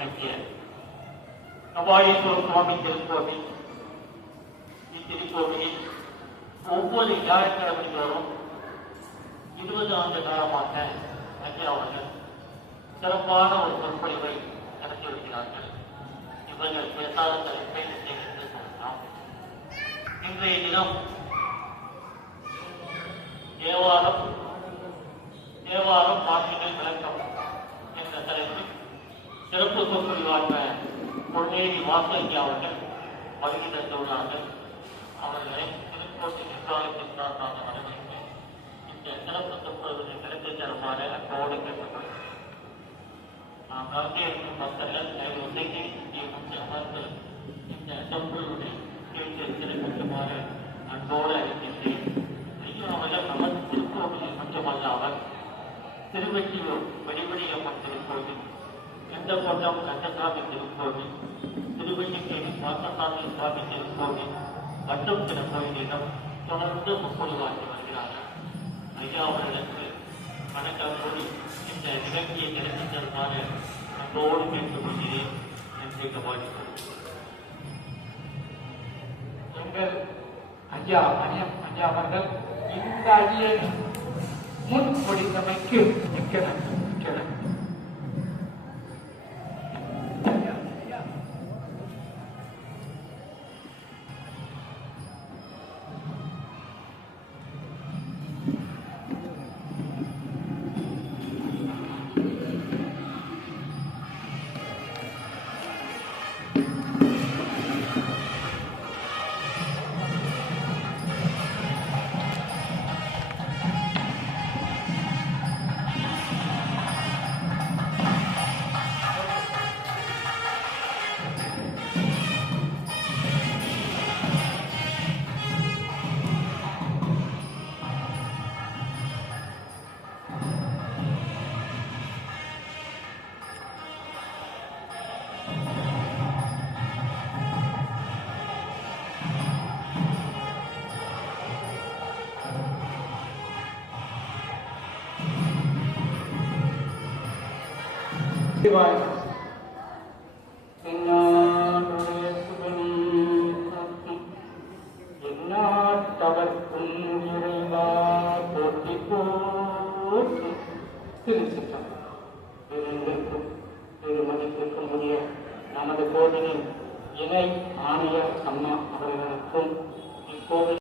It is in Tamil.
வணங்கிய கபாலீஸ்வரர் சுவாமி திருக்கோவில். இத்திருக்கோவிலில் ஒவ்வொரு வியாழக்கிழமையோரும் இருபது ஆண்டு காலமாக ஐயா அவர்கள் சிறப்பான ஒரு சொற்பொழிவை நடத்தி வருகிறார்கள். இவர்கள் பேசாத தலைப்பை தெரிந்து கொள்ளலாம் இன்றைய தினம் தேவாரம் தேவாரம் வாழ்ந்த பொன்னேரி வாசகி அவர்கள் வருகை தந்துள்ளார்கள் அவர்களை திருக்கோட்டி நிர்வாகத்தின் சார்பாக வரவேற்கிறேன் இந்த சிறப்பு சொற்பொழிவை கிடைத்து தருமாறு அன்போடு கேட்டுக்கொள்கிறேன். நாம் கலந்து இருக்கும் பக்தர்கள் தயவு செய்து இங்கே வந்து அமர்ந்து இந்த சொற்பொழிவை கேட்டு சிறப்பிக்குமாறு அன்போடு அறிவிக்கின்றேன் ஐயா அவர்கள் நமது திருக்கோவிலில் மட்டுமல்லாமல் திருவெற்றியூர் வெளிவெளியம்மன் திருக்கோவில் எந்த கொண்டம் கந்தசாமி திருக்கோவில் திருவெள்ளிக்கேணி பார்த்தசாமி சுவாமி திருக்கோவில் மற்றும் சில கோயிலிலும் தொடர்ந்து முப்பொழிவாக்கி வருகிறார்கள் ஐயா அவர்களுக்கு வணக்கம் கூறி இந்த நிகழ்ச்சியை நடத்தி தருமாறு அன்போடு கேட்டுக்கொள்கிறேன் நன்றி கபாலிக்கிறேன் எங்கள் ஐயா மணியம் ஐயா அவர்கள் இந்த அடியை முன் முடிந்தமைக்கு மிக்க நன்றி சிவாய் இறைவா போற்றி போற்றி திருச்சிற்றம் பெருந்திற்கும் பெருமதிப்பிற்கும் உரிய நமது கோவிலின் இணை ஆணையர் அம்மா அவர்களுக்கும் இக்கோவில்